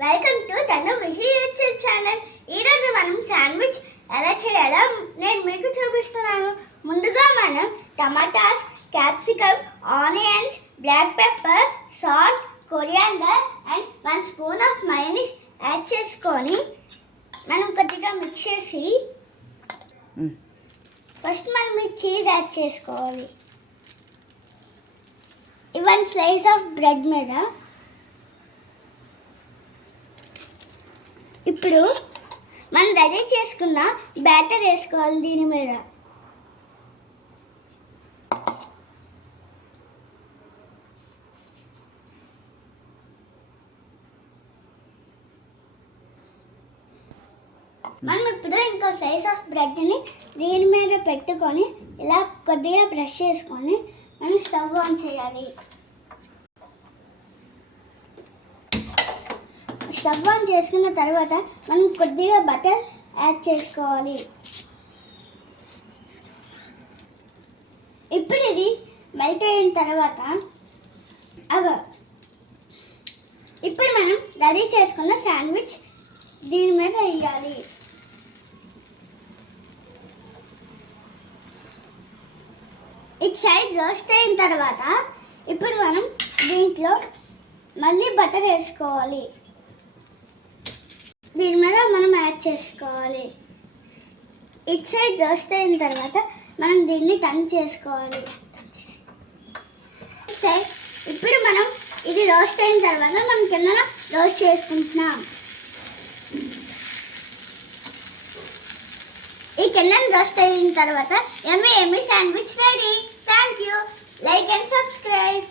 Welcome to తను Vishi YouTube channel. ఈరోజు మనం శాండ్విచ్ ఎలా చేయాలో నేను మీకు చూపిస్తున్నాను. ముందుగా మనం tomatoes, capsicum, onions, black pepper, salt, coriander and 1 spoon of mayonnaise add చేసుకొని మనం కొద్దిగా మిక్స్ చేసి ఫస్ట్ మనం ఈ చీజ్ యాడ్ చేసుకోవాలి. 1 స్లైస్ ఆఫ్ బ్రెడ్ మీద ఇప్పుడు మనం రెడీ చేసుకున్న బ్యాటర్ వేసుకోవాలి. దీని మీద మనం ఇప్పుడు ఇంకో స్లైస్ ఆఫ్ బ్రెడ్ని దీని మీద పెట్టుకొని ఇలా కొద్దిగా బ్రష్ చేసుకొని మనం స్టవ్ ఆన్ చేయాలి. స్టవ్ ఆన్ చేసుకున్న తర్వాత మనం కొద్దిగా బటర్ యాడ్ చేసుకోవాలి. ఇప్పుడు ఇది మెల్ట్ అయిన తర్వాత ఇప్పుడు మనం రెడీ చేసుకున్న శాండ్విచ్ దీని మీద వేయాలి. ఇటు సైడ్ రోస్ట్ అయిన తర్వాత ఇప్పుడు మనం దీంట్లో మళ్ళీ బటర్ వేసుకోవాలి. దీని మీద మనం యాడ్ చేసుకోవాలి. ఇటు సైడ్ రోస్ట్ అయిన తర్వాత మనం దీన్ని టర్న్ చేసుకోవాలి. ఇప్పుడు మనం ఇది రోస్ట్ అయిన తర్వాత మనం కింద రోస్ట్ చేసుకుంటున్నాం. ఈ కింద రోస్ట్ అయిన తర్వాత Emmy sandwich ready. Thank you. Like and subscribe.